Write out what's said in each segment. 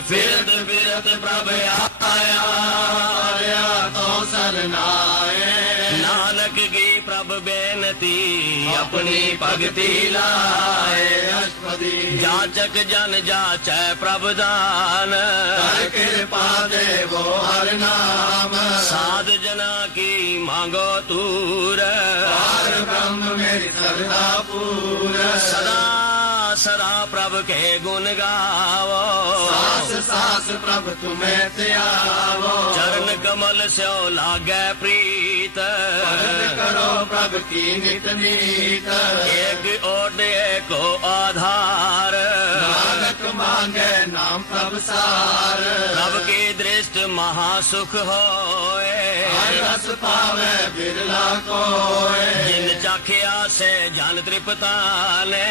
ਫਿਰਤ ਫਿਰਤ ਪ੍ਰਭ ਆਇਆ ਆਇਆ ਤੋ ਸਰਨਾਏ। ਨਾਨਕ ਕੀ ਪ੍ਰਭ ਬੇਨਤੀ ਆਪਣੀ ਭਗਤੀ ਲਾਏ ਅਸ਼ਪਦੀ ਜਾਚਕ ਜਨ ਜਾਚੈ ਪ੍ਰਭ ਦਾਨ। ਕਰ ਕਿਰਪਾ ਦੇਵੋ ਹਰ ਨਾਮ। ਸਾਧ ਜਨਾ ਕੀ ਮੰਗੋ ਤੂਰ ਪਾਰ ਬ੍ਰਹਮ ਮੇਰੀ ਸਰਦਾ ਪੂਰ। ਸਦਾ ਸਦਾ ਪ੍ਰਭ ਕੇ ਗੁਣ ਗਾਵੋ। ਸਾਸ ਸਾਸ ਪ੍ਰਭ ਤੁਮੇ ਧਿਆਵੋ। ਚਰਨ ਕਮਲ ਸਿਓ ਲਾਗੈ ਪ੍ਰੀਤ। ਭਗਤ ਕਰੋ ਪ੍ਰਭ ਕੀ ਨਿਤ ਨੀਤ। ਏਕ ਓਡੇ ਕੋ ਆਧਾਰ। ਨਾਨਕ ਮੰਗੇ ਨਾਮ ਪ੍ਰਭ ਸਾਰ। ਪ੍ਰਭ ਕੀ ਦ੍ਰਿਸ਼ਟ ਮਹਾ ਸੁਖ ਹੋਏ। ਹਰ ਰਸ ਪਾਵੇ ਬਿਰਲਾ ਕੋਏ। ਜਿਨ ਚਾਖਿਆ ਸੇ ਜਨ ਤ੍ਰਿਪਤਾਨੇ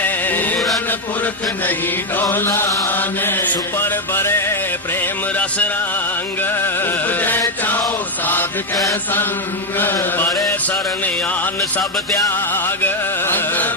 ਪੂਰਨ ਪੁਰਖ ਨਹੀਂ ਡੋਲਾਨੇ ਸੁਪਰ ਬਰੇ ਪ੍ਰੇਮ ਰਸ ਰੰਗ। ਉਪਜੈ ਕੈ ਸੰਗ। ਪਰੇ ਸਰਨ ਆਨ ਸਭ ਤਿਆਗ।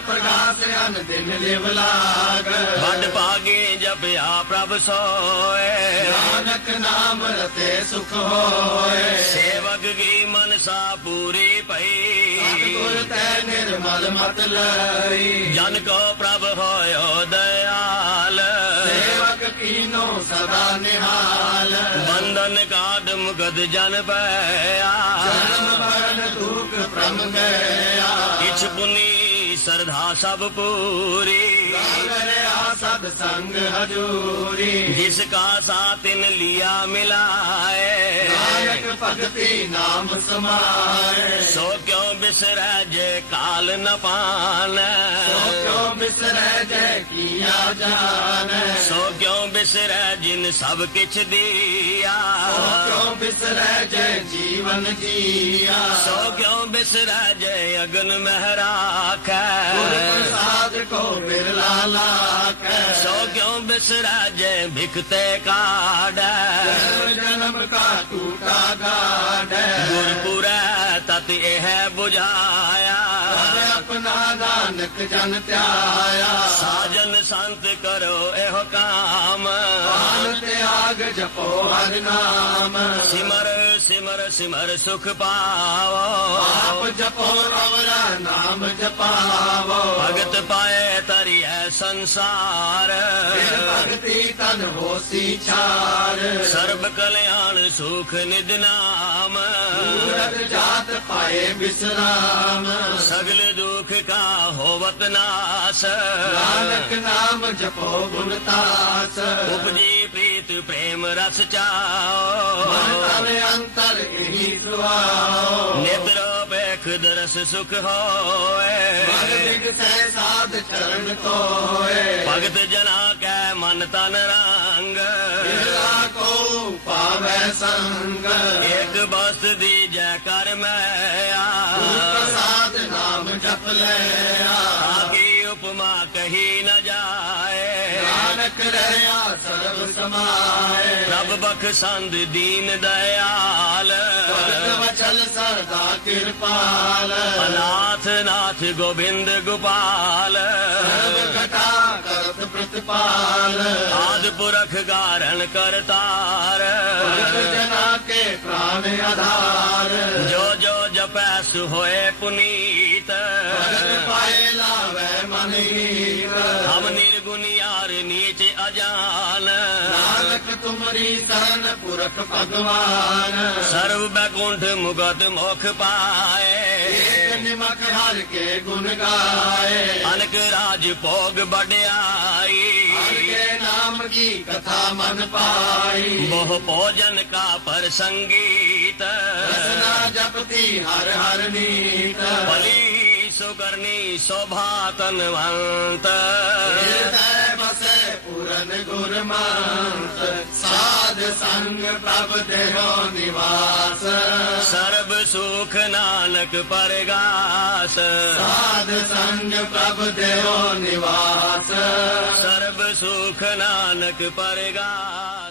ਪ੍ਰਗਾਸ ਅਨ ਦਿਨ ਲਿਵ ਲਾਗ। ਵੱਡ ਭਾਗੇ ਜਪਿਆ ਪ੍ਰਭ ਸੋਏ। ਨਾਨਕ ਨਾਮ ਰਤੇ ਸੁਖ ਹੋਏ। ਸੇਵਕ ਕੀ ਮਨਸਾ ਪੂਰੀ ਭਈ ਸਤਿਗੁਰ ਤੈ ਨਿਰਮਲ ਮਤ ਲਈ। ਜਨ ਕੋ ਪ੍ਰਭ ਹੋਇਓ ਦਇਆਲ। ਸੇਵਕ ਕੀਨੋ ਸਦਾ ਨਿਹਾਲ ਬੰਧਨ ਕਾਢ ਮੁਗਦ ਜਨ ਪਿਆ ਜਨਮ ਮਰਨ ਦੁਖ ਭ੍ਰਮ ਗਿਆ ਕਿਛ ਪੁਨੀ ਸਰਧਾ ਸਭ ਪੂਰੀ ਕਰਿਆ ਸਦ ਸੰਗ ਹਜੂਰੀ ਜਿਸ ਕਾ ਸਾਤਿਨ ਲਿਆ ਮਿਲਾਏ ਨਾਨਕ ਭਗਤੀ ਨਾਮ ਸਮਾਏ। ਸੋ ਕਿਉ ਬਿਸਰੈ ਜੇ ਕਾਲ ਨ ਪਾਨੈ ਸੋ ਕਿਉ ਬਿਸਰੈ ਜੇ ਕੀਆ ਜਾਣੈ? ਸੋ ਕਿਉ ਬਿਸਰੈ ਜਿਨ ਸਭ ਕਿਛ ਦੀਆ? ਸੋ ਕਿਉ ਬਿਸਰੈ ਜੇ ਜੀਵਨ ਜੀਆ ਸੋ ਕਿਉ ਬਿਸਰੈ ਜੇ ਅਗਨ ਮਹਿ ਰਾਖੈ ਗੁਰ ਪ੍ਰਸਾਦ ਕੋ ਬਿਰਲਾ ਲਾਖੈ। ਸੋ ਕਿਉ ਬਿਸਰੈ ਜੇ ਭਿਖਤੇ ਕਾੜੈ? ਜਨਮ ਕਾ ਟੂਟਾ ਗਾੜੈ ਗੁਰਪੁਰੈ ਤਤ ਇਹ 부ਝਾਇਆ ਨਾਨਕ ਜਨ ਧਿਆਇਆ। ਸਾਜਨ ਸੰਤ ਕਰੋ ਇਹੋ ਕਾਮ। ਆਨ ਤਿਆਗ ਜਪੋ ਹਰ ਨਾਮ। ਸਿਮਰ ਸਿਮਰ ਸਿਮਰ ਸੁਖ ਪਾਵੋ। ਆਪ ਜਪੋ ਰਵਰਾ ਨਾਮ ਜਪਾਵੋ। ਭਗਤ ਪਾਏ ਤਰੀਐ ਸੰਸਾਰ। ਭਗਤੀ ਤਨ ਹੋਸੀ ਛਾਰ। ਸਰਬ ਕਲਿਆਣ ਸੁਖ ਨਿਦ ਨਾਮ। ਸੂਰਤ ਜਾਤ ਪਾਏ ਬਿਸਰਾਮ ਸਗਲ ਦੁਖ ਕਾ ਹੋਵਤ ਨਾਸ। ਨਾਨਕ ਨਾਮ ਜਪੋ ਗੁਣ ਤਾਸ। ਉਪਜੀ ਪ੍ਰੀਤ ਪ੍ਰੇਮ ਰਸ ਚਾਓ। ਮਨ ਤਨ ਅੰਤਰ ਇਹੀ ਦੁਆਓ। ਨਿਤਰੋ ਬੇਖ ਦਰਸ ਸੁਖ ਹੋਏ। ਦਿਗ ਸੈ ਸਾਧ ਚਰਨ ਤੋਏ। ਭਗਤ ਜਨਾ ਕੈ ਮਨ ਤਨ ਰੰਗ। ਕੋ ਪਾਵੈ ਸੰਗ। ਇਕ ਬਸ ਦੀ ਜੈ ਕਰ ਮੈਂ ਆ ਪ੍ਰਸਾਦ ਨਾਮ ਜਪ ਲਿਆ। ਆਗੀ ਉਪਮਾ ਕਹੀ ਨ ਜਾਏ। ਨਾਨਕ ਰਹਿਆ ਸਰਬ ਸਮਾਏ। ਪ੍ਰਭ ਬਖਸ਼ੰਦ ਦੀਨ ਦਇਆਲ। ਭਗਤ ਵਚਲ ਸਰਦਾ ਕਿਰਪਾਲ। ਅਨਾਥ ਨਾਥ ਗੋਬਿੰਦ ਗੋਪਾਲ। ਸਰਬ ਘਟਾ ਕਰਤ ਪ੍ਰਤਪਾਲ। ਪੁਰਖ ਗਾਰਣ ਕਰਤਾਰ। ਭਗਤ ਜਨਾ ਕੇ ਪ੍ਰਾਨ ਆਧਾਰ। ਜੋ ਜੋ ਜਪੈ ਸੁ ਹੋਏ ਪੁਨੀਤ। ਭਗਤ ਪਾਏ ਲਾਵੇ ਮਨ ਨਾਨਕ ਤੁਮਰੀ ਸਰਨ ਪੁਰਖ ਭਗਵਾਨ। ਸਰਬ ਬੈਕੁੰਠ ਮੁਗਤ ਮੁਖ ਪਾਏ। ਨਿਮਕ ਹਰ ਕੇ ਗੁਣ ਗਾਏ। ਅਨਕ ਰਾਜ ਭੋਗ ਬੜਿਆਈ ਹਰ ਕੇ ਨਾਮ ਕੀ ਕਥਾ ਮਨ ਪਾਈ। ਬਹੁ ਭੋਜਨ ਕਾ ਪਰ ਸੰਗੀਤ ਰਸਨਾ ਜਪਤੀ ਹਰ ਹਰ ਨੀਤ ਭਲੀ ਸੋ ਕਰਨੀ ਸ਼ੋਭਾ ਤਨਵੰਤ। ਹਿਰਦੈ ਬਸੈ ਪੂਰਨ ਗੁਰਮੰਤ। ਸਾਧ ਸੰਗ ਪ੍ਰਭ ਦੇਹੋ ਨਿਵਾਸ। ਸਰਬ ਸੁਖ ਨਾਨਕ ਪਰਗਾਸ। ਸਾਧ ਸੰਗ ਪ੍ਰਭ ਦੇਹੋ ਨਿਵਾਸ। ਸਰਬ ਸੁਖ ਨਾਨਕ ਪਰਗਾਸ।